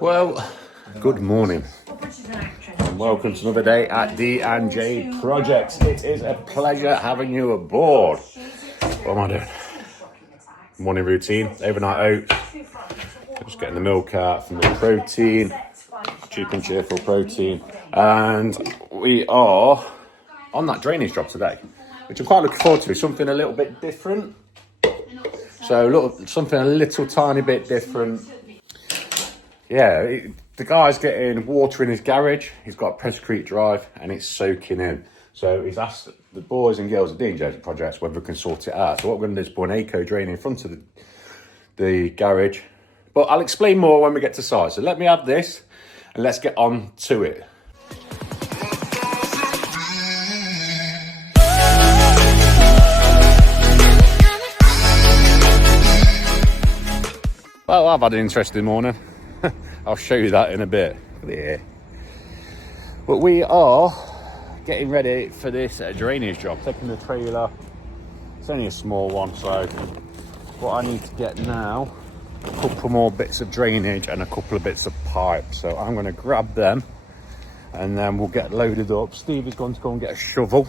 Well, good morning and welcome to another day at D&J Projects. It is a pleasure having you aboard. What am I doing? Morning routine, overnight oats. Just getting the milk out from the protein, cheap and cheerful protein. And we are on that drainage job today, which I'm quite looking forward to. Something a little bit different. So something a little tiny bit different. Yeah, the guy's getting water in his garage. He's got a Presscrete drive and it's soaking in. So he's asked the boys and girls at D&J Projects whether we can sort it out. So what we're going to do is put an eco drain in front of the garage. But I'll explain more when we get to site. So let me have this and let's get on to it. Well, I've had an interesting morning. I'll show you that in a bit. Yeah. But we are getting ready for this drainage job. Taking the trailer. It's only a small one, so what I need to get now, a couple more bits of drainage and a couple of bits of pipe. So I'm going to grab them and then we'll get loaded up. Steve is going to go and get a shovel.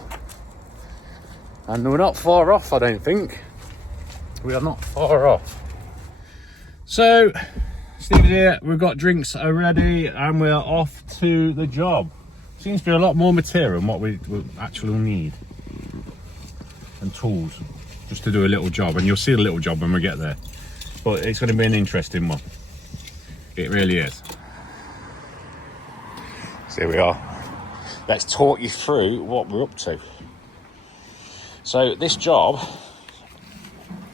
And we're not far off, I don't think. We are not far off. So, Steve's here, we've got drinks already and we're off to the job. Seems to be a lot more material than what we actually need. And tools, just to do a little job. And you'll see the little job when we get there. But it's going to be an interesting one. It really is. So here we are. Let's talk you through what we're up to. So this job,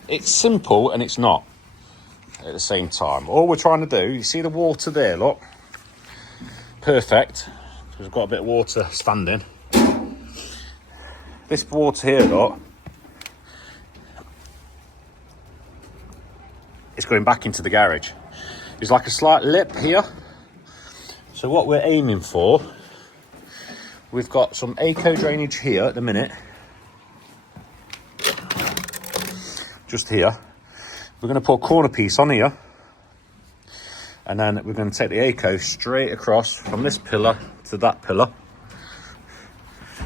it's simple and it's not at the same time. All we're trying to do, you see the water there, look, perfect. We've got a bit of water standing. This water here, look, it's going back into the garage. There's like a slight lip here. So what we're aiming for, we've got some eco drainage here at the minute, just here. We're going to put a corner piece on here and then we're going to take the eco straight across from this pillar to that pillar,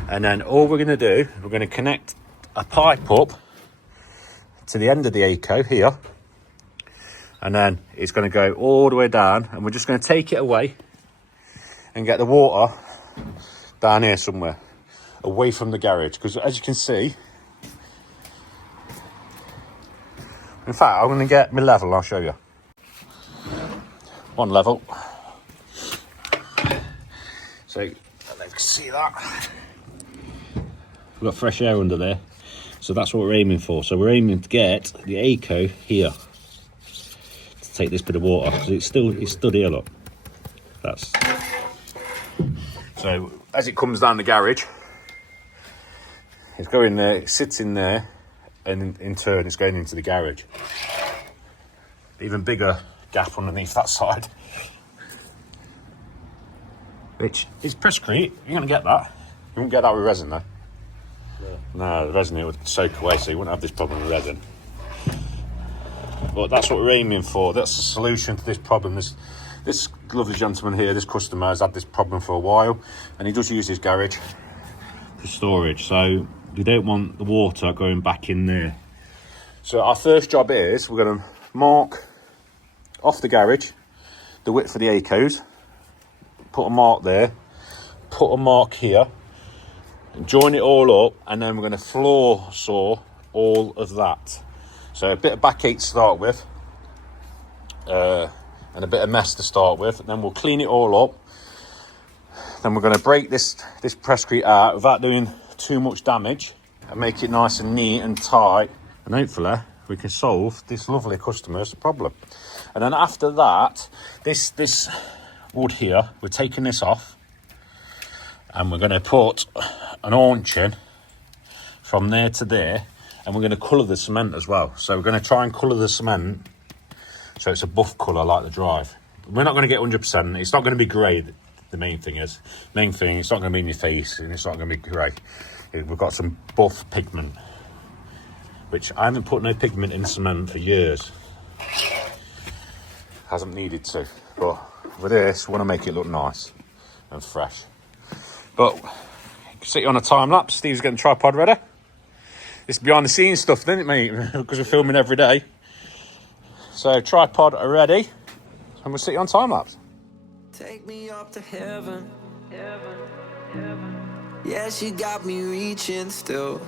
and then all we're going to do, we're going to connect a pipe up to the end of the eco here, and then it's going to go all the way down, and we're just going to take it away and get the water down here somewhere away from the garage, because as you can see, in fact, I'm going to get my level, I'll show you. One level. So, you can see that. We've got fresh air under there. So that's what we're aiming for. So we're aiming to get the eco here. To take this bit of water, because it's stood here, look. That's... So, as it comes down the garage, it's going there, it sits in there, and in turn it's going into the garage. Even bigger gap underneath that side, which is Presscrete. You're going to get that. You won't get that with resin though. No, the resin it would soak away, so you wouldn't have this problem with resin. But that's what we're aiming for. That's the solution to this problem. This lovely gentleman here, this customer, has had this problem for a while, and he does use his garage for storage. So we don't want the water going back in there. So our first job is we're going to mark off the garage the width for the ecos, put a mark there, put a mark here, and join it all up, and then we're going to floor saw all of that. So a bit of backache to start with, and a bit of mess to start with, and then we'll clean it all up. Then we're going to break this Presscrete out without doing too much damage and make it nice and neat and tight, and hopefully we can solve this lovely customer's problem. And then after that, this wood here, we're taking this off and we're going to put an aunching from there to there, and we're going to colour the cement as well. So we're going to try and colour the cement so it's a buff colour like the drive. We're not going to get 100%. It's not going to be grey. The main thing, it's not going to be in your face, and it's not going to be grey. We've got some buff pigment, which I haven't put no pigment in cement for years. hasn't needed to. But with this, we want to make it look nice and fresh. But you can see it on a time lapse. Steve's getting the tripod ready. It's behind the scenes stuff, isn't it, mate? Because we're filming every day. So tripod are ready, and we'll sit you on time lapse. Take me up to heaven, heaven, heaven. Yeah, she got me reaching still.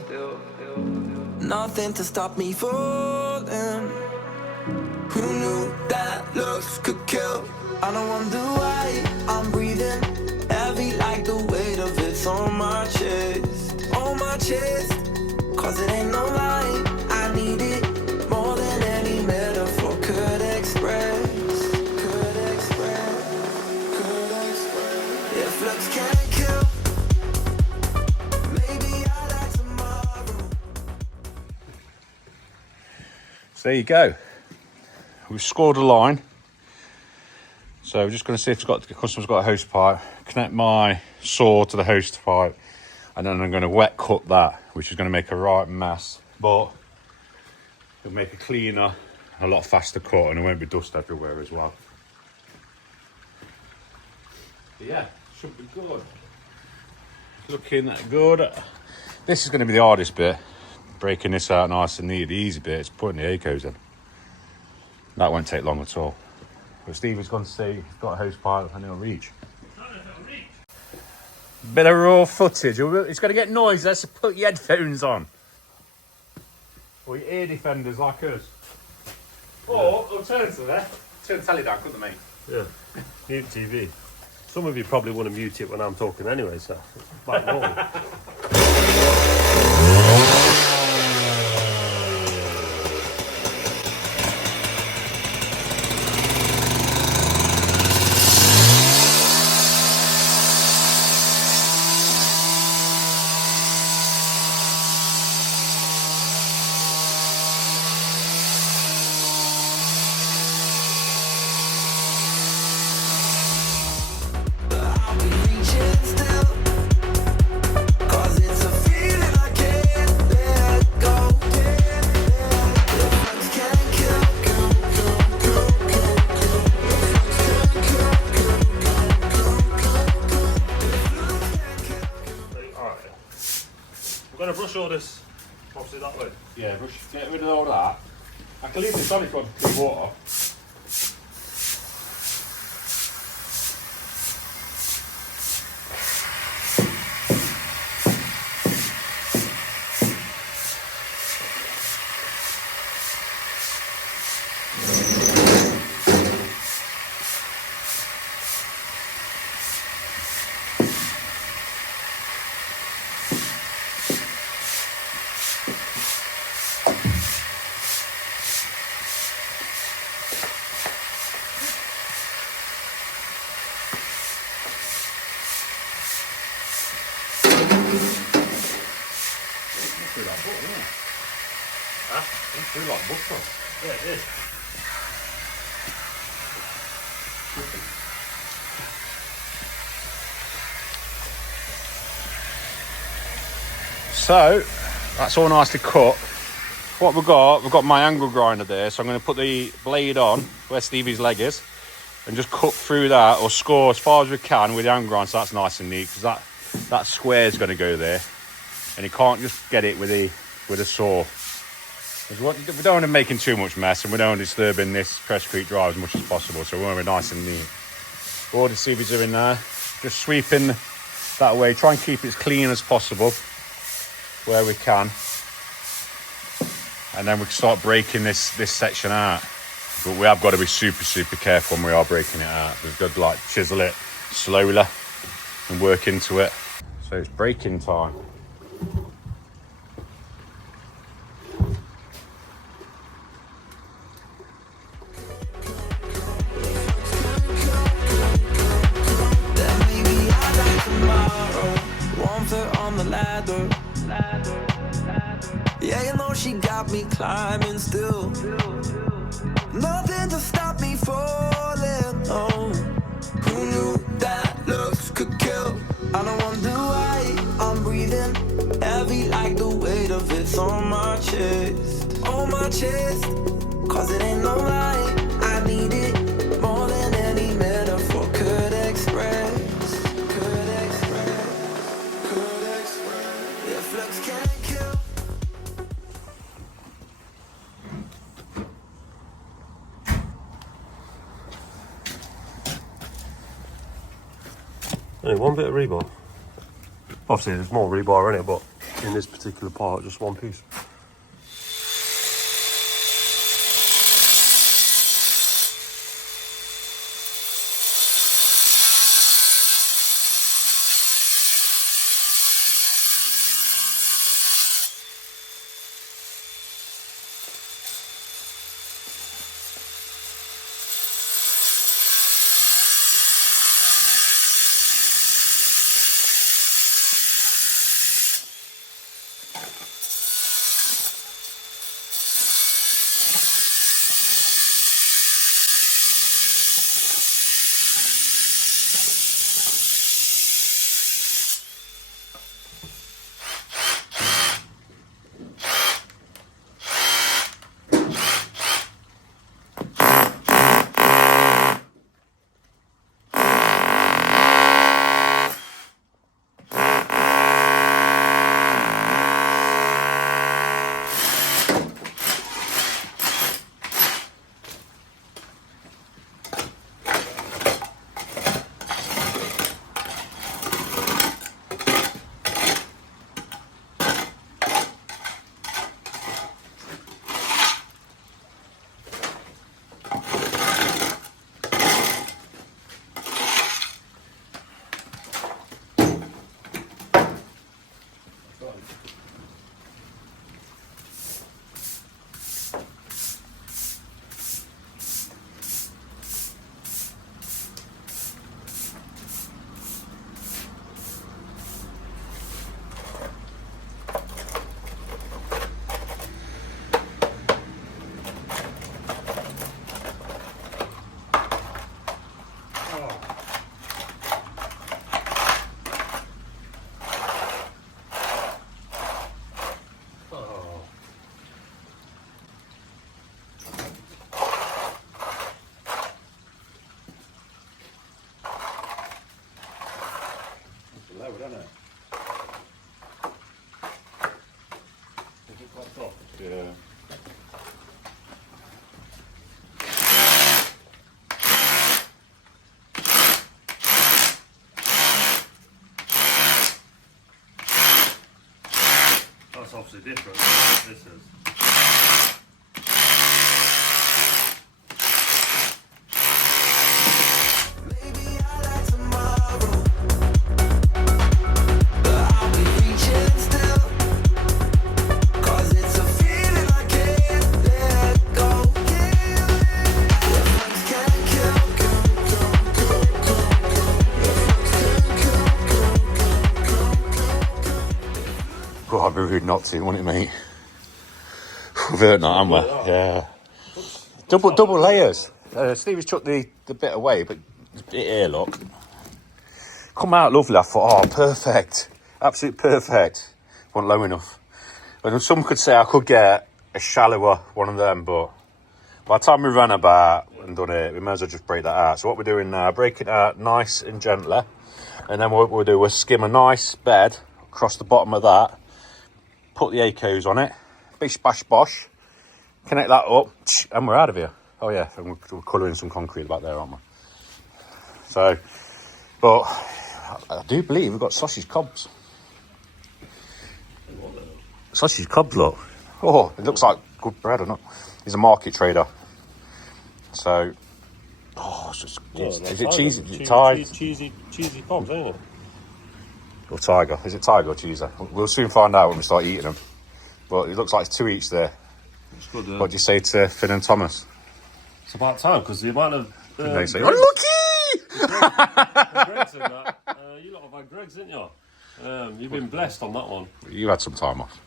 Nothing to stop me falling. Who knew that looks could kill? I don't wonder why I'm breathing heavy like the weight of it's on my chest. On my chest. Cause it ain't no lie, I need it more than any metaphor could express. Could express, could express. If looks can't kill, maybe I'll die tomorrow. So there you go. We've scored a line. So we're just going to see if the customer's got a hose pipe. Connect my saw to the hose pipe. And then I'm going to wet cut that, which is going to make a right mess. But it'll make a cleaner, a lot faster cut, and there won't be dust everywhere as well. But yeah, should be good. Looking good. This is going to be the hardest bit. Breaking this out nice and neat. The easy bit is putting the A-codes in. That won't take long at all. But Steve has gone to see, he's got a hose pipe and it'll reach. Bit of raw footage. It's going to get noisy. Let's put your headphones on. Or your ear defenders like us. Or alternatively, turn the telly down, couldn't they, mate? Yeah, mute TV. Some of you probably want to mute it when I'm talking anyway, so it's like normal. I'm going to brush all this, obviously that way. Yeah, get rid of all that. I can leave this on if you want to clean water. It's like butter. Yeah, it is. So that's all nicely cut. What we've got my angle grinder there, so I'm going to put the blade on where Stevie's leg is and just cut through that, or score as far as we can with the angle grinder, so that's nice and neat, because that square is going to go there, and you can't just get it with a saw. We don't want to making too much mess, and we don't want to disturbing this press-crete drive as much as possible, so we want to be nice and neat. All the Stevie's are in there, just sweeping that way, try and keep it as clean as possible where we can, and then we can start breaking this section out. But we have got to be super careful when we are breaking it out. We've got to like chisel it slowly and work into it. So it's breaking time. On the ladder. Yeah, you know she got me climbing still. Nothing to stop me falling. Oh, who knew that looks could kill? I don't wonder why I'm breathing heavy like the weight of it's on my chest. On my chest. Cause it ain't no lie, I need it Only one bit of rebar. Obviously there's more rebar in it, but in this particular part, just one piece. Yeah. That's obviously different. This is. Maybe I like tomorrow, but I'll be reaching still. 'Cause it's a feeling I can't let go. Your friends can't God, I'd be rude not to, wouldn't it, mate? We've earned that, haven't we? Yeah. Double layers. Stevie's took the bit away, but here, look. Come out lovely. I thought, oh, perfect. Absolute perfect. Wasn't low enough. And some could say I could get a shallower one of them, but by the time we ran about and done it, we may as well just break that out. So what we're doing now, break it out nice and gently. And then what we'll do, we'll skim a nice bed across the bottom of that, put the ACOs on it, bish bash bosh, connect that up, and we're out of here. Oh yeah, and we're colouring some concrete back there, aren't we? So, but I do believe we've got sausage cobs. Sausage cobs, look. Oh, it looks like good bread, or not? He's a market trader. So, oh, it's just, is it cheesy? Cheesy cobs, ain't it? Or tiger? Is it tiger or cheesy? We'll soon find out when we start eating them. But it looks like it's 2 each there. It's good. What do you say to Finn and Thomas? It's about time, because the amount of They say, Greg's unlucky! in that. You lot have had Greg's, didn't you? You've been blessed on that one. You had some time off.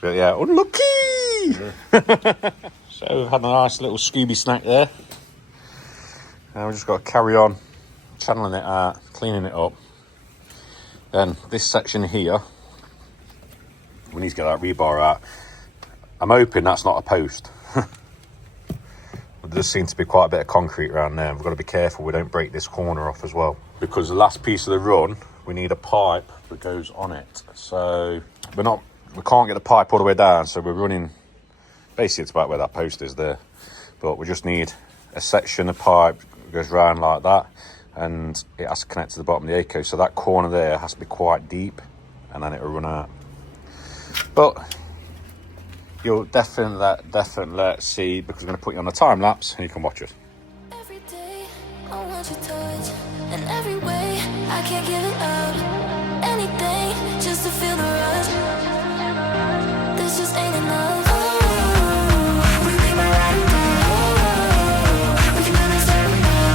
But yeah, unlucky! Yeah. So we've had a nice little Scooby snack there. Now we've just got to carry on channeling it out, cleaning it up. Then this section here, we need to get that rebar out. I'm hoping that's not a post. There does seem to be quite a bit of concrete around there. We've got to be careful we don't break this corner off as well. Because the last piece of the run, we need a pipe that goes on it. So we can't get the pipe all the way down, so we're running, basically it's about where that post is there. But we just need a section of pipe that goes round like that, and it has to connect to the bottom of the ACO, so that corner there has to be quite deep, and then it'll run out. But you'll definitely see, because I'm going to put you on a time lapse and you can watch it. Every day I want your touch, and every way I can't give it up. Anything just to feel the rush. This just ain't enough. Oh, will you be my ride or die? Oh, we can do this every night.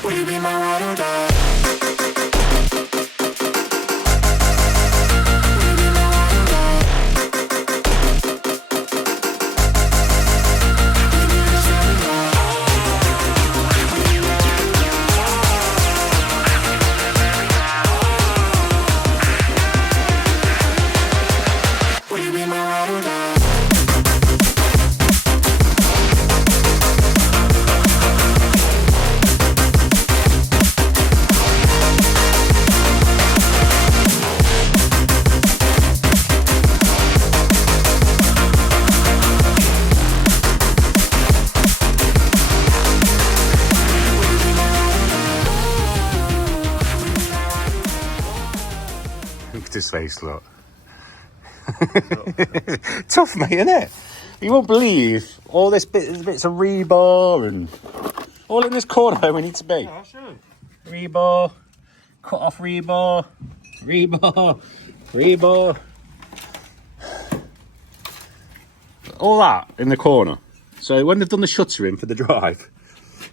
Oh, will you be my ride or die? Look at his face, look. Tough, mate, isn't it? You won't believe all this bits of rebar and all in this corner where we need to be. Yeah, sure. Rebar, cut off rebar, rebar. All that in the corner. So when they've done the shuttering for the drive,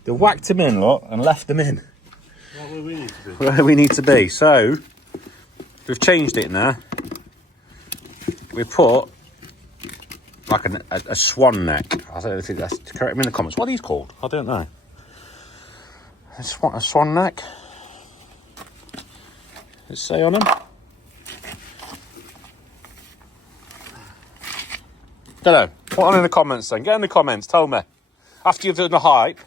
they whacked them in, look, and left them in. Right where we need to be. Where we need to be. So we've changed it now. We put like a swan neck. I don't know if that's correct me in the comments. What are these called? I don't know. A swan neck. Does it say on them? Don't know. Put on in the comments then. Get in the comments. Tell me. After you've done the hype,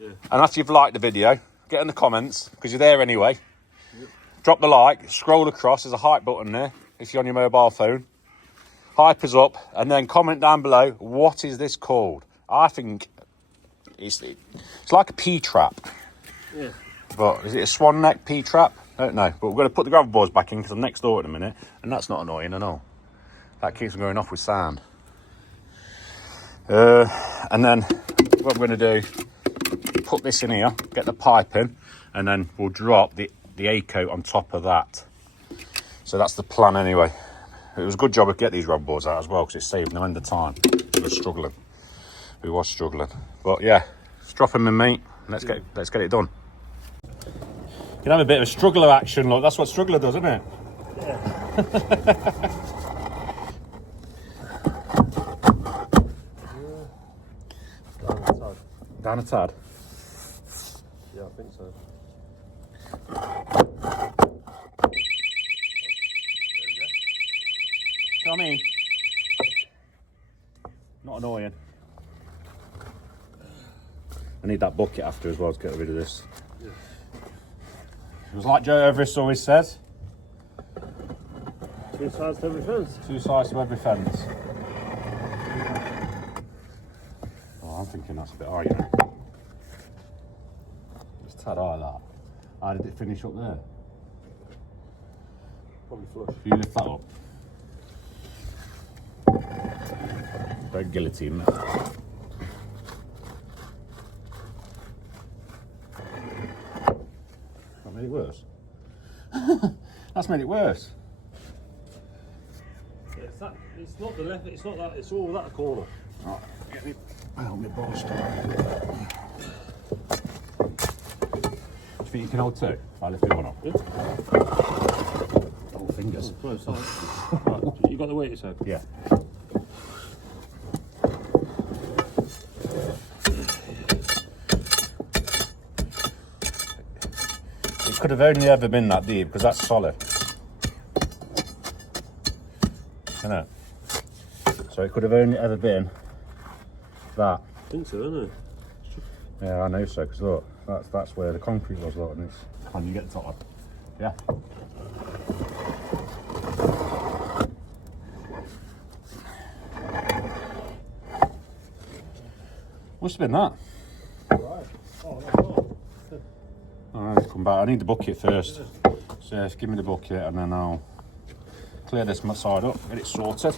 and after you've liked the video, get in the comments, because you're there anyway. Drop the like, scroll across, there's a hype button there if you're on your mobile phone. Hype us up, and then comment down below, what is this called? I think it's like a P-trap. Yeah. But is it a swan neck P-trap? I don't know. But we're going to put the gravel boards back in because I'm next door in a minute, and that's not annoying at all. That keeps them going off with sound. And then what we're going to do, put this in here, get the pipe in, and then we'll drop the A-coat on top of that. So that's the plan anyway. It was a good job to get these rod boards out as well, because it saved no end of time. We was struggling. But yeah, let's drop them in, mate. Let's get it done. You can have a bit of a struggler action, look. That's what struggler does, isn't it? Yeah. Down a tad. Yeah, I think so. You know what I mean? Not annoying. I need that bucket after as well to get rid of this. Yeah. It was like Joe Everest always says. 2 sides to every fence. 2 sides to every fence. Oh, I'm thinking that's a bit high, you know. It's tad high, that. How did it finish up there? Probably flush. You lift that up. Don't guillotine that. That made it worse. That's made it worse. Yeah, it's not the left, it's not that, it's all that corner. Oh, get me. Help me, boss. Do you think you can hold 2? I'll lift it one up. Yeah. Oh, fingers. Close, right. You got the weight, you said? Yeah. It could have only ever been that deep because that's solid. Isn't it? So it could have only ever been that. I think so, isn't it? Yeah, I know so, because look, that's where the concrete was, look, and it's... Can you get the top up? Yeah. Must have been that. Right. Oh, that's all. Alright, come back. I need the bucket first. So just give me the bucket and then I'll clear this side up, get it sorted.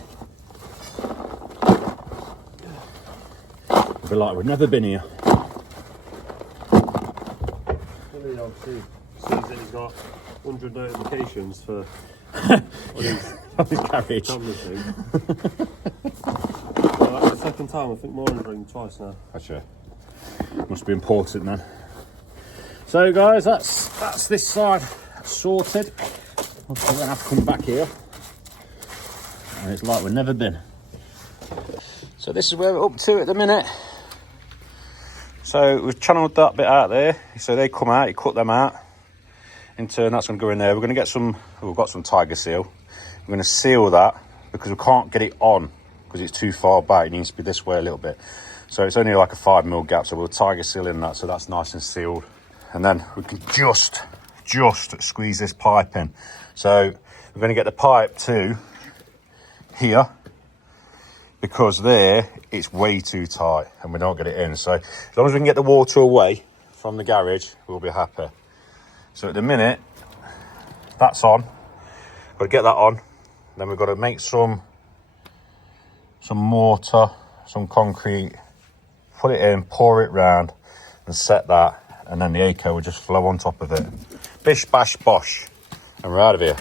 It'll be like we've never been here. Funny how see that he's got 100 notifications for On the carriage. camera thing. Well, that's the second time. I think Lauren's ringed twice now. Actually, must be important then. So guys, that's this side sorted. We're going to have to come back here. And it's like we've never been. So this is where we're up to at the minute. So we've channeled that bit out there. So they come out, you cut them out. In turn, that's going to go in there. We're going to get some, we've got some tiger seal. We're going to seal that because we can't get it on because it's too far back. It needs to be this way a little bit. So it's only like a 5mm gap. So we'll tiger seal in that so that's nice and sealed. And then we can just squeeze this pipe in. So we're going to get the pipe to here because there it's way too tight and we don't get it in. So as long as we can get the water away from the garage, we'll be happy. So at the minute, that's on. Got to get that on. Then we've got to make some mortar, some concrete, put it in, pour it round and set that. And then the Aco will just flow on top of it. Bish, bash, bosh. And we're out of here.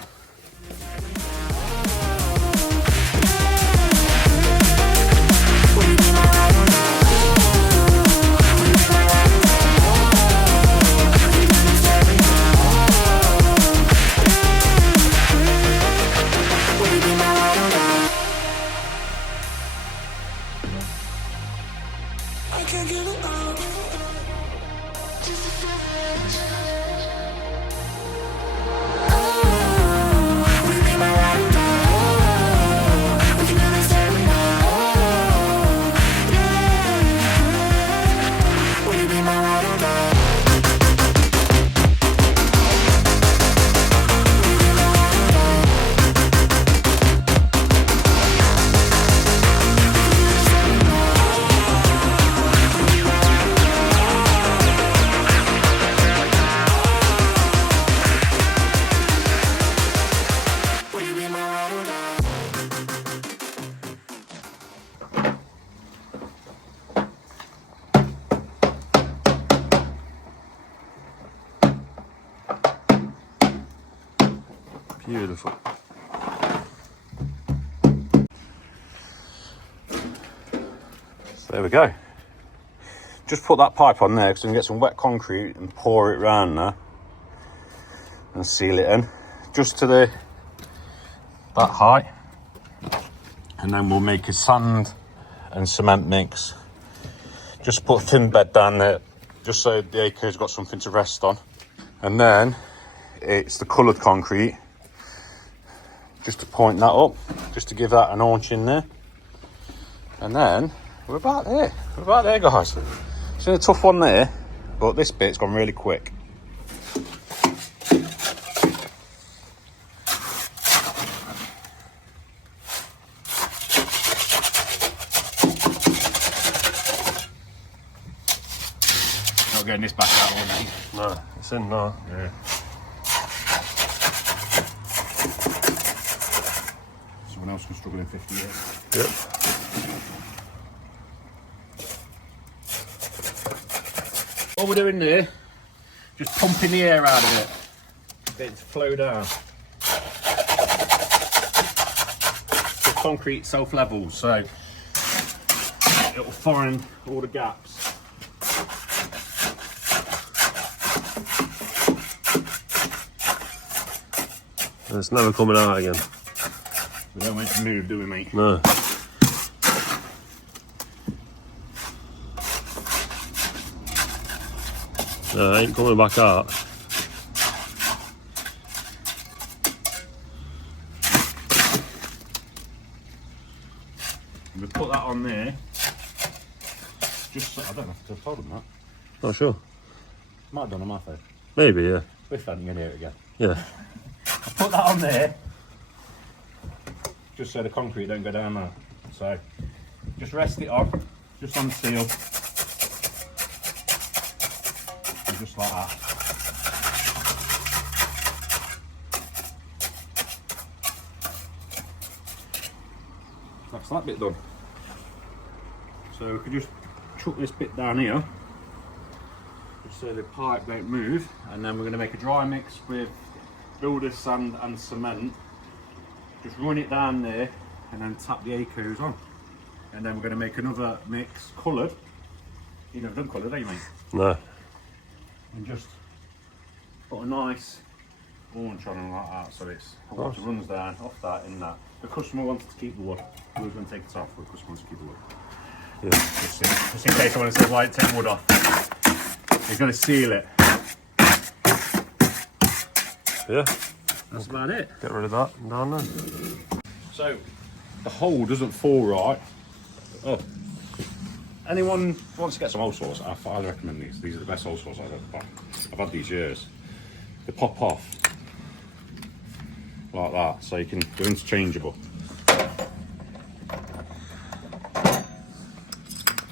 Beautiful. So there we go. Just put that pipe on there because we can get some wet concrete and pour it round there and seal it in just to that height. And then we'll make a sand and cement mix. Just put a thin bed down there just so the Aco's got something to rest on. And then it's the coloured concrete. Just to point that up, just to give that an haunch in there. And then we're about there. We're about there, guys. It's a tough one there, but this bit's gone really quick. Not getting this back out all night. No, it's in now. Yeah. Someone else can struggle in 50 years. Yep. What we're doing there, just pumping the air out of it, get it to flow down. The concrete self-levels, so it'll find all the gaps. And it's never coming out again. We don't want it to move, do we, mate? No. No, it ain't coming back out. We put that on there. Just so, I don't have to have told them that. Not sure. Might have done on my phone. Maybe, yeah. Biff hadn't gonna hear it again. Yeah. I put that on there. Just so the concrete don't go down there. So just rest it on, just on the seal. just like that. That's that bit done. So we could just chuck this bit down here, just so the pipe don't move, and then we're going to make a dry mix with builder's sand and cement. Just run it down there and then tap the Acos on. And then we're going to make another mix, coloured. You've never done coloured, have you, mate? No. And just put a nice orange on them like that, so it's water runs down off that in that. The customer wanted to keep the wood. We were going to take it off, but the customer wants to keep the wood. Yeah. Just in case someone says, right, take the wood off. You're going to seal it. Yeah. That's about it. Get rid of that and down there. So, the hole doesn't fall right. Oh. Anyone wants to get some hole saws, I highly recommend these. These are the best hole saws I've ever bought. I've had these years. They pop off like that, so you can, they're interchangeable.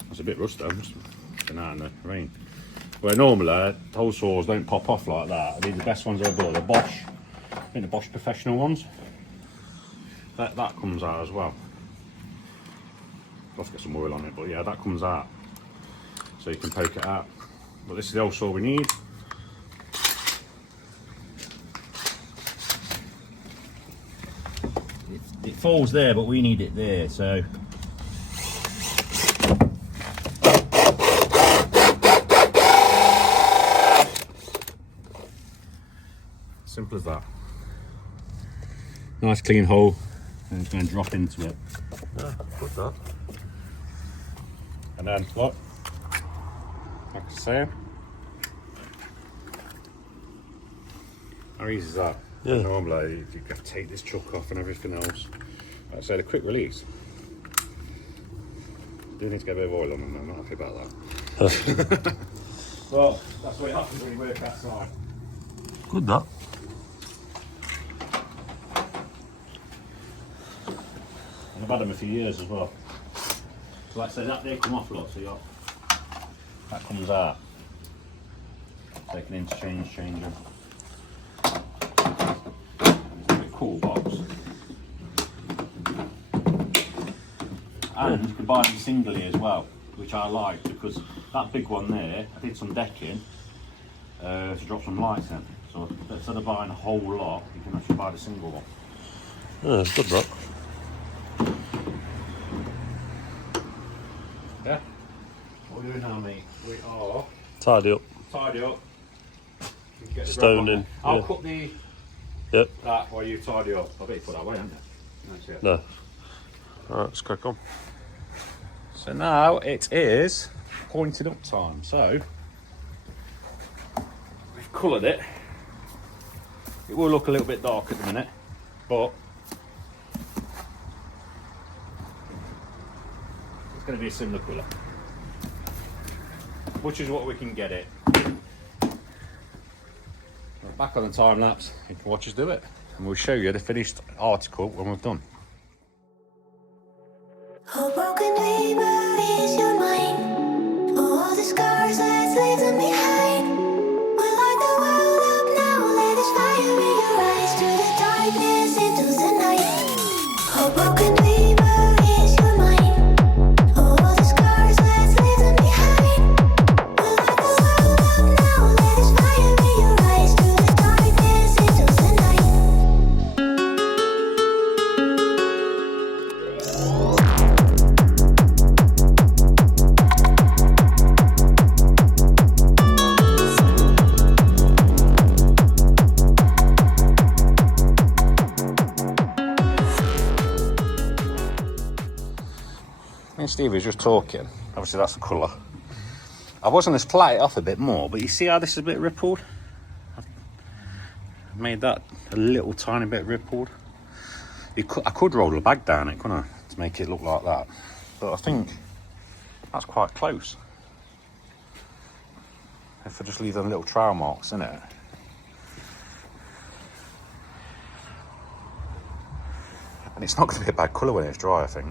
It's a bit rusty, I've just been out in the rain. Where normally hole saws don't pop off like that. These are the best ones I've bought. The Bosch, I think the Bosch professional ones. That comes out as well. I'll have to get some oil on it, but yeah, that comes out. So you can poke it out. But this is the hole saw we need. It falls there, but we need it there, so. Simple as that. Nice clean hole, and it's going to drop into it. Yeah, put that. And then, look, like I say, how easy is that? Yeah. Normally, you have to take this chuck off and everything else. Like I said, a quick release. Do need to get a bit of oil on them, I'm not happy about that. Well, that's what happens when you work outside. Good that. And I've had them a few years as well. So like I said, that they come off a lot, so that comes out. So you can change them. It's a bit cool box. And you can buy them singly as well, which I like because that big one there, I did some decking to drop some lights in. So instead of buying a whole lot, you can actually buy the single one. Yeah, good that. Yeah. What are we doing now, mate? We are Tidy up. tidy up. Get the Stone grab on. in, I'll yeah. cut the Yep. that while you tidy up. I bet you put that away, haven't you? That's it. No. Alright, let's crack on. So now it is pointed up time. So we've coloured it. It will look a little bit dark at the minute, but it's going to be a similar colour, which is what we can get it. Back on the time lapse, you can watch us do it, and we'll show you the finished article when we've done. A broken dreamer is your mind. All the scars, let's leave them behind. We light the world up now, let us fire in your eyes. To the darkness, into the night. A broken dreamer is your mind. All the scars, let's leave them behind. We light the world up now, let us fire in your eyes. To the darkness, into the night. Me and Steve was just talking. Obviously, that's the colour. I was going to flat it off a bit more, but you see how this is a bit rippled? I've made that a little tiny bit rippled. I could roll the bag down it, couldn't I? To make it look like that. But I think that's quite close. If I just leave them little trail marks in it. And it's not going to be a bad colour when it's dry, I think.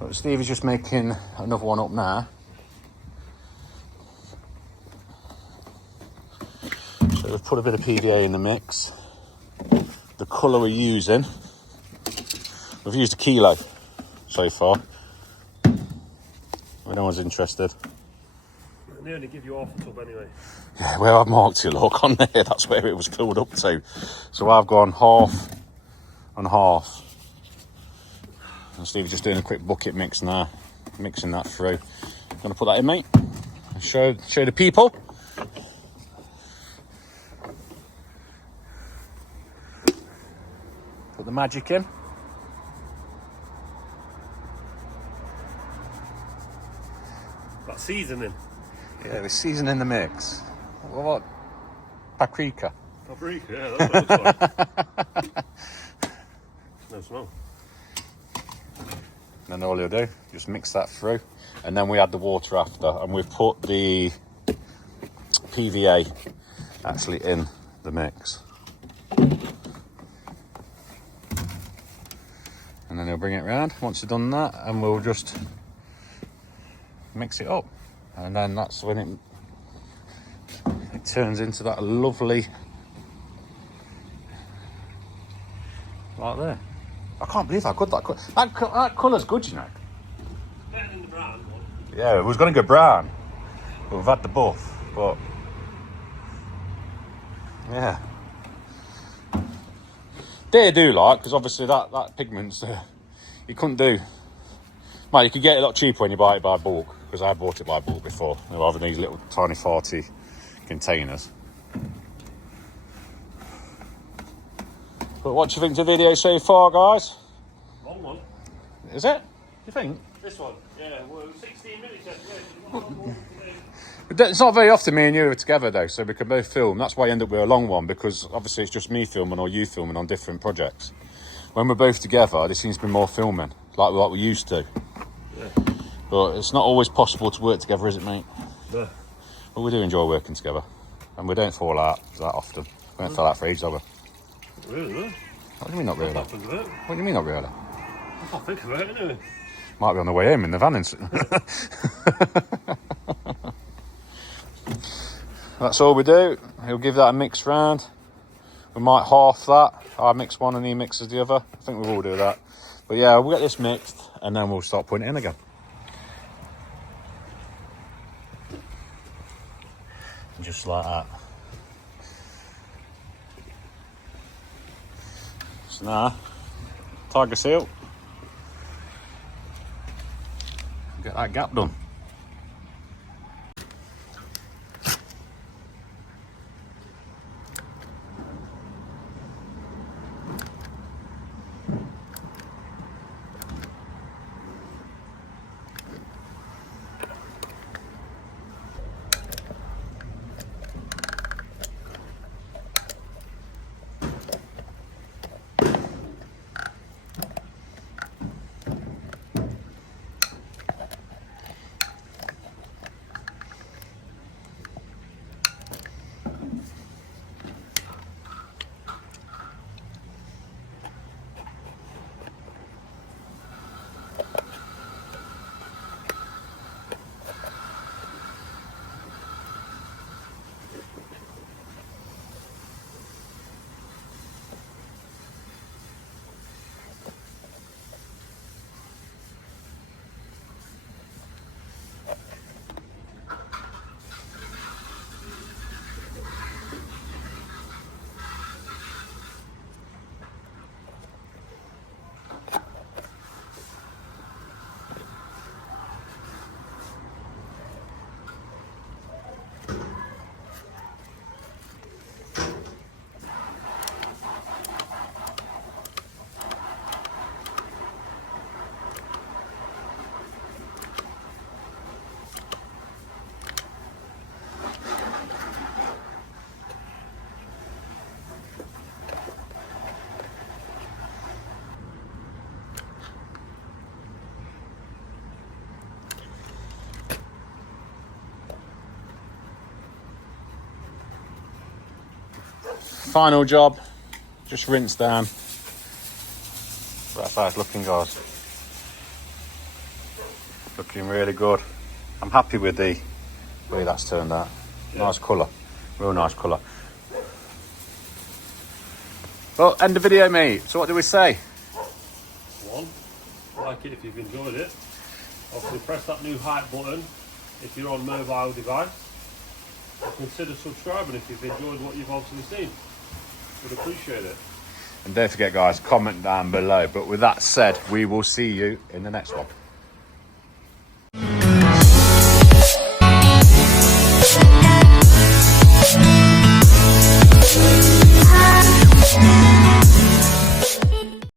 But Steve is just making another one up now. So we've put a bit of PVA in the mix. The colour we're using, we've used 1 kilo so far. If no one's interested. They only give you half a tub anyway. Yeah, where I've marked it, look on there, that's where it was filled up to. So I've gone half and half. And Steve's just doing a quick bucket mix now, mixing that through. Gonna put that in, mate. And show the people. Put the magic in. That seasoning. Yeah, we're seasoning the mix. What? Paprika. Paprika, yeah, that's what it looks like. No smell. And then all you'll do, just mix that through. And then we add the water after. And we've put the PVA actually in the mix. And then he'll bring it round once you've done that, and we'll just mix it up. And then that's when it turns into that lovely, like there. I can't believe how good that colour's good, you know. Better than the brown one. Yeah, it was going to go brown, but we've had the buff. But yeah, they do like, because obviously that pigment's you couldn't do. Well, you could get it a lot cheaper when you buy it by bulk, because I bought it by bulk before. They're having these little tiny 40 containers. But what do you think of the video so far, guys? Long one. Is it? You think? This one, yeah, well, 16 minutes. Yeah. It's not very often me and you are together though, so we can both film. That's why I end up with a long one, because obviously it's just me filming or you filming on different projects. When we're both together, there seems to be more filming, like we used to. Yeah. But it's not always possible to work together, is it, mate? Yeah. But we do enjoy working together, and we don't fall out that often. We don't fall out for ages, have we? Really? What do you mean not really? What happened to it? What do you mean not really? I can't think of it, anyway. Might be on the way home in the van. That's all we do. He'll give that a mix round. We might half that. I mix one and he mixes the other. I think we will do that. But yeah, we'll get this mixed and then we'll start putting it in again. Just like that. So now, tiger seal. Get that gap done. Final job, just rinse down. That's how it's looking, guys. Looking really good. I'm happy with the way that's turned out. Yeah. Nice colour, real nice colour. Well, end the video, mate. So what do we say? One, like it if you've enjoyed it. Obviously press that new hype button if you're on mobile device. Or consider subscribing if you've enjoyed what you've obviously seen. Would appreciate it. And don't forget, guys, comment down below. But with that said, we will see you in the next one.